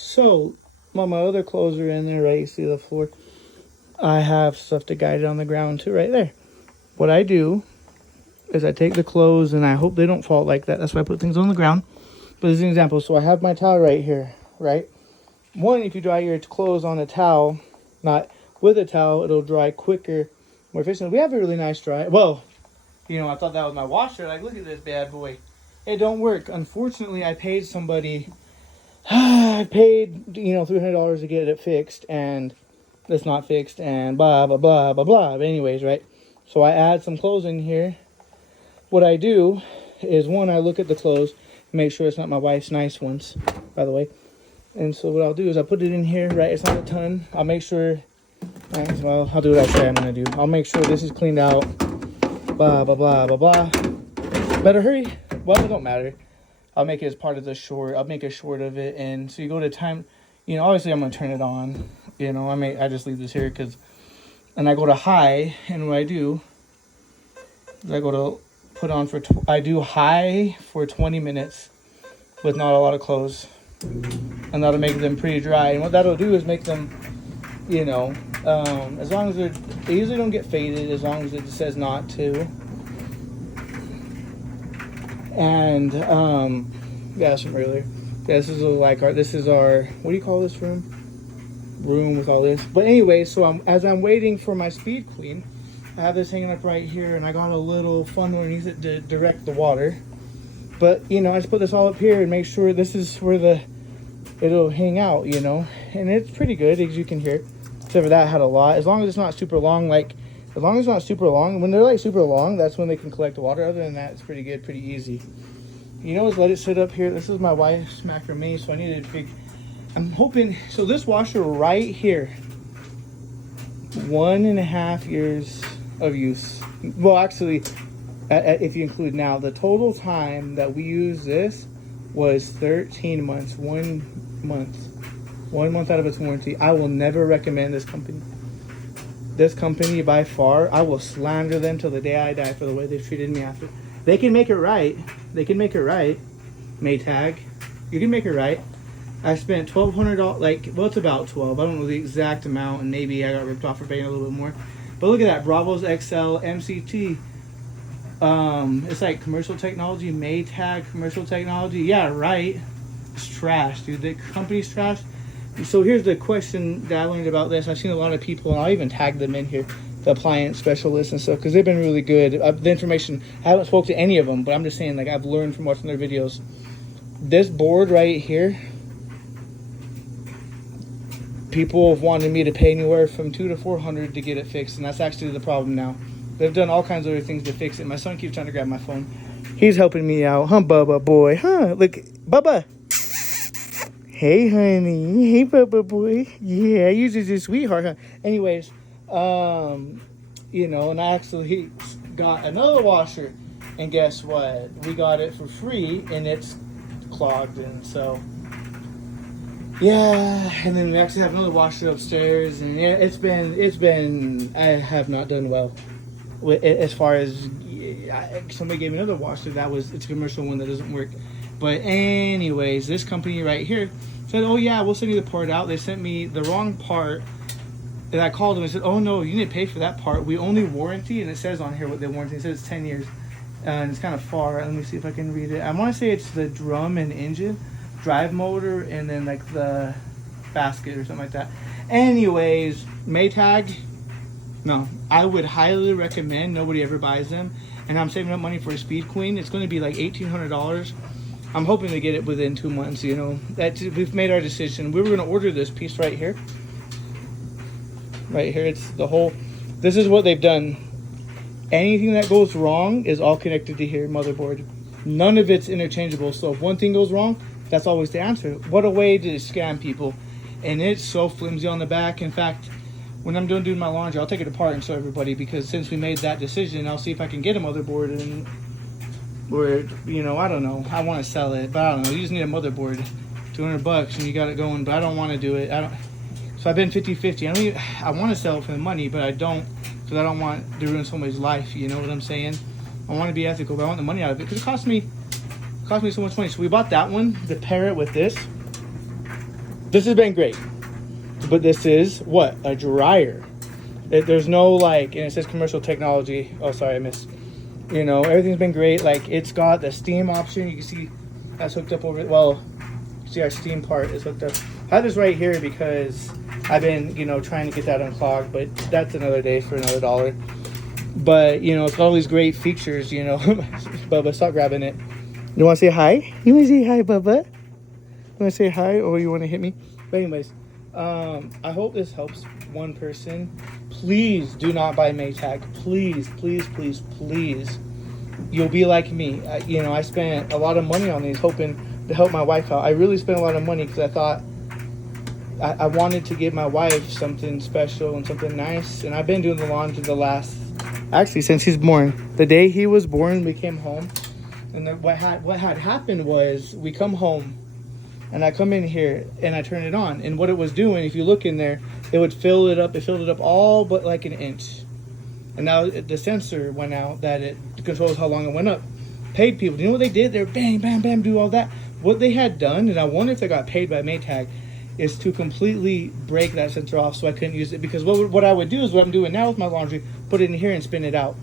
So, while my other clothes are in there, right, you see the floor, I have stuff to guide it on the ground too, right there. What I do is I take the clothes and I hope they don't fall like that. That's why I put things on the ground. But as an example, so I have my towel right here, right? One, if you dry your clothes on a towel, not with a towel, it'll dry quicker, more efficient. We have a really nice dry. Well, you know, I thought that was my washer. Like, look at this bad boy. It don't work. Unfortunately, I paid somebody. I paid, you know, $300 to get it fixed, and it's not fixed, and blah blah blah blah blah. But anyways, right? So I add some clothes in here. What I do is, one, I look at the clothes, make sure it's not my wife's nice ones, by the way. And so what I'll do is I put it in here, right? It's not a ton. I'll make sure. Well, I'll do what I say I'm gonna do. I'll make sure this is cleaned out. Blah blah blah blah blah. Better hurry. Well, it don't matter. I'll make it as part of the short. I'll make a short of it, and so you go to time. You know, obviously I'm gonna turn it on. You know, I just leave this here because, and I go to high, and what I do is I go to put on for. I do high for 20 minutes with not a lot of clothes, and that'll make them pretty dry. And what that'll do is make them, you know, as long as they usually don't get faded, as long as it says not to. And yeah, some earlier. Yeah, this is our what do you call this room with all this? But anyway, so as I'm waiting for my speed clean, I have this hanging up right here, and I got a little funnel underneath it to direct the water. But you know, I just put this all up here and make sure this is where it'll hang out, you know, and it's pretty good, as you can hear. Except for that had a lot. As long as it's not super long, when they're like super long, that's when they can collect the water. Other than that, it's pretty good, pretty easy. You know, is let it sit up here. This is my wife's macrame, so I needed to figure. I'm hoping, so this washer right here, 1.5 years of use. Well, actually, if you include now, the total time that we used this was 13 months, 1 month out of its warranty. I will never recommend this company. This company, by far, I will slander them till the day I die for the way they've treated me after. They can make it right. Maytag. You can make it right. I spent $1,200, well, it's about 12. I don't know the exact amount, and maybe I got ripped off for paying a little bit more. But look at that, Bravos XL MCT. It's like commercial technology, Maytag commercial technology. Yeah, right. It's trash, dude. The company's trash. So here's the question that I learned about this. I've seen a lot of people, and I'll even tag them in here, the appliance specialists and stuff, because they've been really good. The information, I haven't spoke to any of them, but I'm just saying, like, I've learned from watching their videos. This board right here, people have wanted me to pay anywhere from $200 to $400 to get it fixed, and that's actually the problem now. They've done all kinds of other things to fix it. My son keeps trying to grab my phone. He's helping me out, huh, Bubba boy? Huh? Look, Bubba. Hey, honey. Hey, Bubba boy. Yeah, you're just a sweetheart, huh? Anyways, you know, and I actually got another washer, and guess what? We got it for free, and it's clogged, and so yeah. And then we actually have another washer upstairs, and yeah, it's been. I have not done well with it, as far as somebody gave me another washer it's a commercial one that doesn't work. But anyways, this company right here said, oh yeah, we'll send you the part out. They sent me the wrong part, and I called them and said, oh no, you need to pay for that part. We only warranty, and it says on here what they warranty. It says it's 10 years, and it's kind of far. Let me see if I can read it. I want to say it's the drum and engine, drive motor, and then like the basket or something like that. Anyways, Maytag, no, I would highly recommend. Nobody ever buys them, and I'm saving up money for a speed queen. It's going to be like $1,800. I'm hoping to get it within 2 months, you know. We've made our decision. We were going to order this piece right here. Right here, it's the whole, this is what they've done. Anything that goes wrong is all connected to here, motherboard. None of it's interchangeable, so if one thing goes wrong, that's always the answer. What a way to scam people. And it's so flimsy on the back. In fact, when I'm done doing my laundry, I'll take it apart and show everybody, because since we made that decision, I'll see if I can get a motherboard and, or, you know, I don't know. I want to sell it, but I don't know. You just need a motherboard, $200, and you got it going. But I don't want to do it. So I've been 50-50. I want to sell it for the money, but I don't, because I don't want to ruin somebody's life. You know what I'm saying? I want to be ethical, but I want the money out of it, because it cost me so much money. So we bought that one to pair it with this. This has been great. But this is what? A dryer. There's no like, and it says commercial technology. Oh, sorry, I missed. You know, everything's been great. Like, it's got the steam option. You can see that's hooked up over. Well, you see our steam part is hooked up. I have this right here because I've been, you know, trying to get that unclogged. But that's another day for another $1. But you know, it's got all these great features. You know, Bubba, stop grabbing it. You want to say hi? You want to say hi, Bubba? You want to say hi, or you want to hit me? But anyways, I hope this helps one person. Please do not buy Maytag. Please, please, please, please. You'll be like me. You know, I spent a lot of money on these hoping to help my wife out. I really spent a lot of money because I thought I wanted to give my wife something special and something nice. And I've been doing the laundry actually since he's born. The day he was born, we came home. And what had happened was we come home. And I come in here and I turn it on. And what it was doing, if you look in there, it would fill it up. It filled it up all but like an inch. And now the sensor went out that it controls how long it went up. Paid people. Do you know what they did? They were bang, bam, bam, do all that. What they had done, and I wonder if they got paid by Maytag, is to completely break that sensor off so I couldn't use it. Because what I would do is what I'm doing now with my laundry, put it in here and spin it out.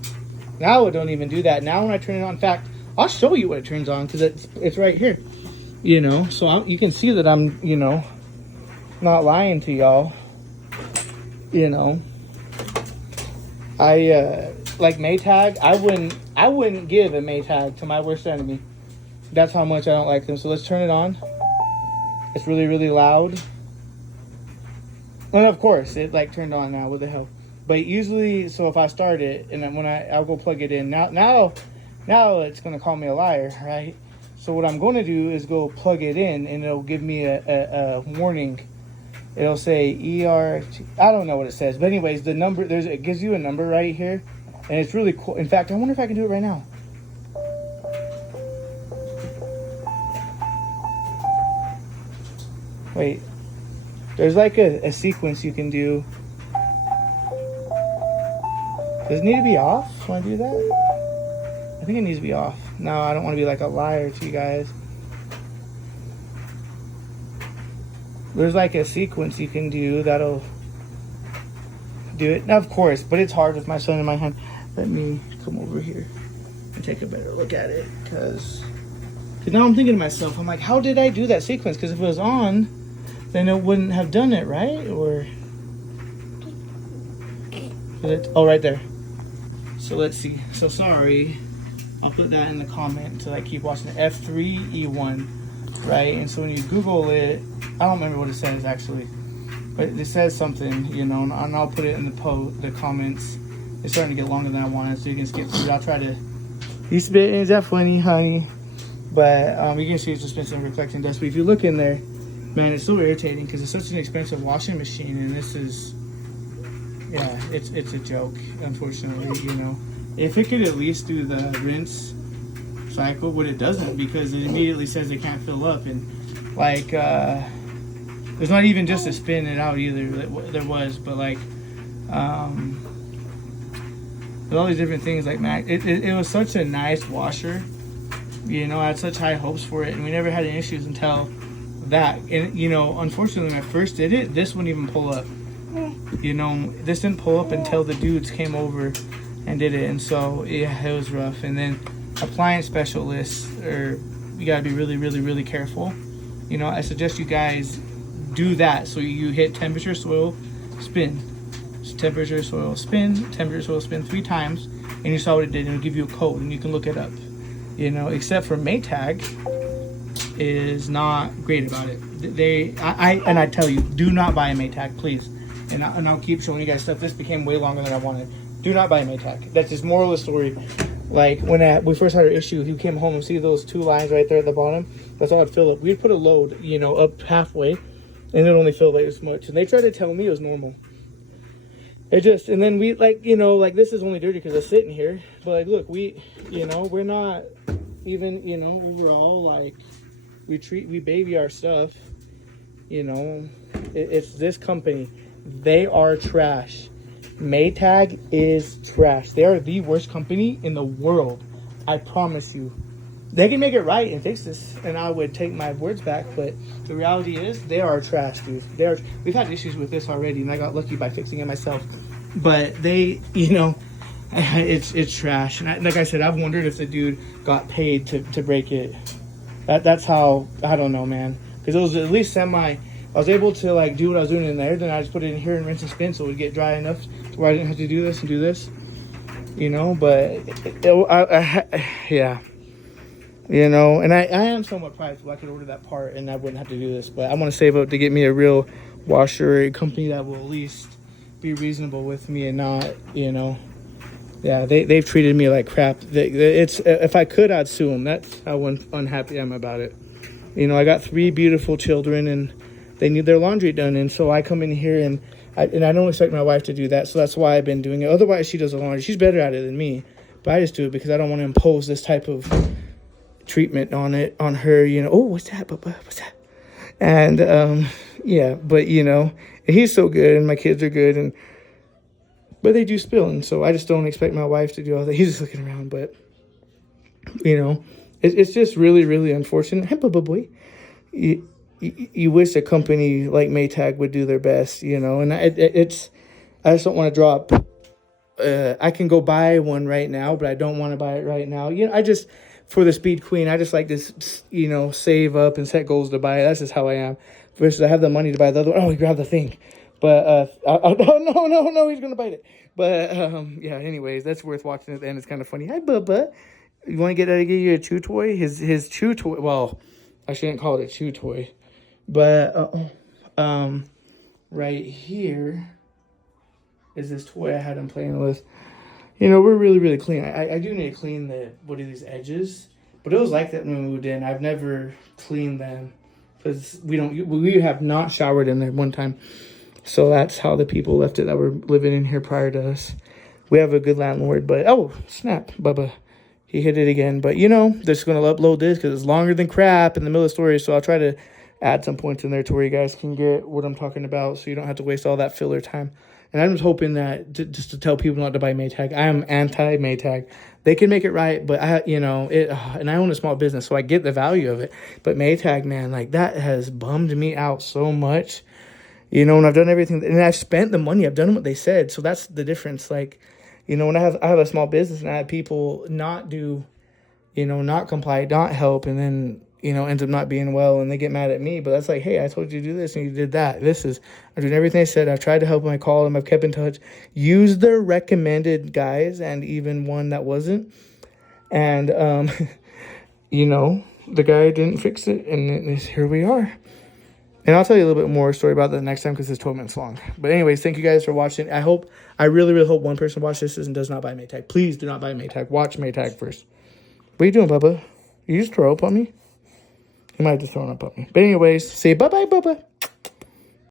Now I don't even do that. Now when I turn it on, in fact, I'll show you what it turns on because it's right here. You know, so you can see that I'm, you know, not lying to y'all. You know, I like Maytag. I wouldn't give a Maytag to my worst enemy. That's how much I don't like them. So let's turn it on. It's really, really loud. And of course, it like turned on now. What the hell? But usually, so if I start it and then when I'll go plug it in. Now it's gonna call me a liar, right? So what I'm going to do is go plug it in, and it'll give me a warning. It'll say ERT. I don't know what it says, but anyways, the number it gives you a number right here, and it's really cool. In fact, I wonder if I can do it right now. Wait, there's like a sequence you can do. Does it need to be off? Want to do that? I think it needs to be off. No, I don't want to be like a liar to you guys. There's like a sequence you can do that'll do it. Now, of course, but it's hard with my son in my hand. Let me come over here and take a better look at it. Because now I'm thinking to myself, I'm like, how did I do that sequence? Because if it was on, then it wouldn't have done it, right? Or, oh, right there. So let's see. So sorry. I'll put that in the comment to like keep watching it. F3E1, right? And so when you Google it, I don't remember what it says actually, but it says something, you know, and I'll put it in the comments. It's starting to get longer than I wanted, so you can skip through it. I'll try to. You spit? Is that funny, honey? But you can see it's just been some reflecting dust. But if you look in there, man, it's so irritating because it's such an expensive washing machine, and this is, yeah, it's a joke, unfortunately, you know. If it could at least do the rinse cycle, but it doesn't because it immediately says it can't fill up. And like, there's not even just to spin it out either. There was, but like, with all these different things like Mac, it was such a nice washer. You know, I had such high hopes for it, and we never had any issues until that. And you know, unfortunately, when I first did it, this wouldn't even pull up. You know, this didn't pull up until the dudes came over and did it, and so yeah, it was rough. And then appliance specialists, you gotta be really, really, really careful. You know, I suggest you guys do that. So you hit temperature, soil, spin. So temperature, soil, spin. Temperature, soil, spin 3 times, and you saw what it did. And it'll give you a code, and you can look it up. You know, except for Maytag is not great about it. I tell you, do not buy a Maytag, please. And I'll keep showing you guys stuff. This became way longer than I wanted. Do not buy a Maytag. That's just moral of the story. Like when we first had our issue, he came home and see those 2 lines right there at the bottom. That's all I'd fill up. We'd put a load, you know, up halfway, and it only filled like this much. And they tried to tell me it was normal. It just, and then we like, you know, like this is only dirty because it's sitting here. But like, look, you know, we're not even, you know, overall like we baby our stuff. You know, it's this company. They are trash. Maytag is trash. They are the worst company in the world. I promise you. They can make it right and fix this, and I would take my words back. But the reality is, they are trash, dude. We've had issues with this already, and I got lucky by fixing it myself. But they, it's trash. And like I said, I've wondered if the dude got paid to break it. That's how, I don't know, man. Because it was at least semi. I was able to like do what I was doing in there. Then I just put it in here and rinse and spin, so it would get dry enough to where I didn't have to do this and do this. But yeah. And I am somewhat prideful. I could order that part and I wouldn't have to do this. But I want to save up to get me a real washer, a company that will at least be reasonable with me and not, Yeah, they've treated me like crap. If I could, I'd sue them. That's how unhappy I am about it. I got 3 beautiful children and they need their laundry done. And so I come in here and I don't expect my wife to do that. So that's why I've been doing it. Otherwise, she does the laundry. She's better at it than me. But I just do it because I don't want to impose this type of treatment on her. Oh, what's that? What's that? And yeah, but he's so good and my kids are good, but they do spill, and so I just don't expect my wife to do all that. He's just looking around, but it's just really, really unfortunate. Hey, boy, you wish a company like Maytag would do their best, and I just don't want to drop. I can go buy one right now, but I don't want to buy it right now. For the Speed Queen, I just like to, save up and set goals to buy it. That's just how I am. Versus I have the money to buy the other one. Oh, he grabbed the thing. But, no, he's going to bite it. But, yeah, anyways, that's worth watching at the end. It's kind of funny. Hi, Bubba. You want to get to get you a chew toy? His chew toy, well, I shouldn't call it a chew toy. But, right here is this toy I had him playing with. We're really, really clean. I do need to clean these edges. But it was like that when we moved in. I've never cleaned them because we have not showered in there one time. So that's how the people left it that were living in here prior to us. We have a good landlord, but oh, snap, Bubba. He hit it again. But, they're just going to upload this because it's longer than crap in the middle of the story. So I'll try to add some points in there to where you guys can get what I'm talking about so you don't have to waste all that filler time. And I'm just hoping that just to tell people not to buy Maytag. I am anti-Maytag. They can make it right, but and I own a small business, so I get the value of it. But Maytag, man, like that has bummed me out so much. And I've done everything, and I've spent the money. I've done what they said, so that's the difference. Like, when I have a small business and I have people not do, not comply, not help, and then ends up not being well, and they get mad at me. But that's like, hey, I told you to do this, and you did that. I'm doing everything I said. I've tried to help them. I called them. I've kept in touch. Use their recommended guys, and even one that wasn't. And, the guy didn't fix it, and here we are. And I'll tell you a little bit more story about that next time because it's 12 minutes long. But anyways, thank you guys for watching. I really, really hope one person watches this and does not buy Maytag. Please do not buy Maytag. Watch Maytag first. What are you doing, Bubba? You just throw up on me? He might have just thrown up on me. But anyways, say bye-bye, Bubba.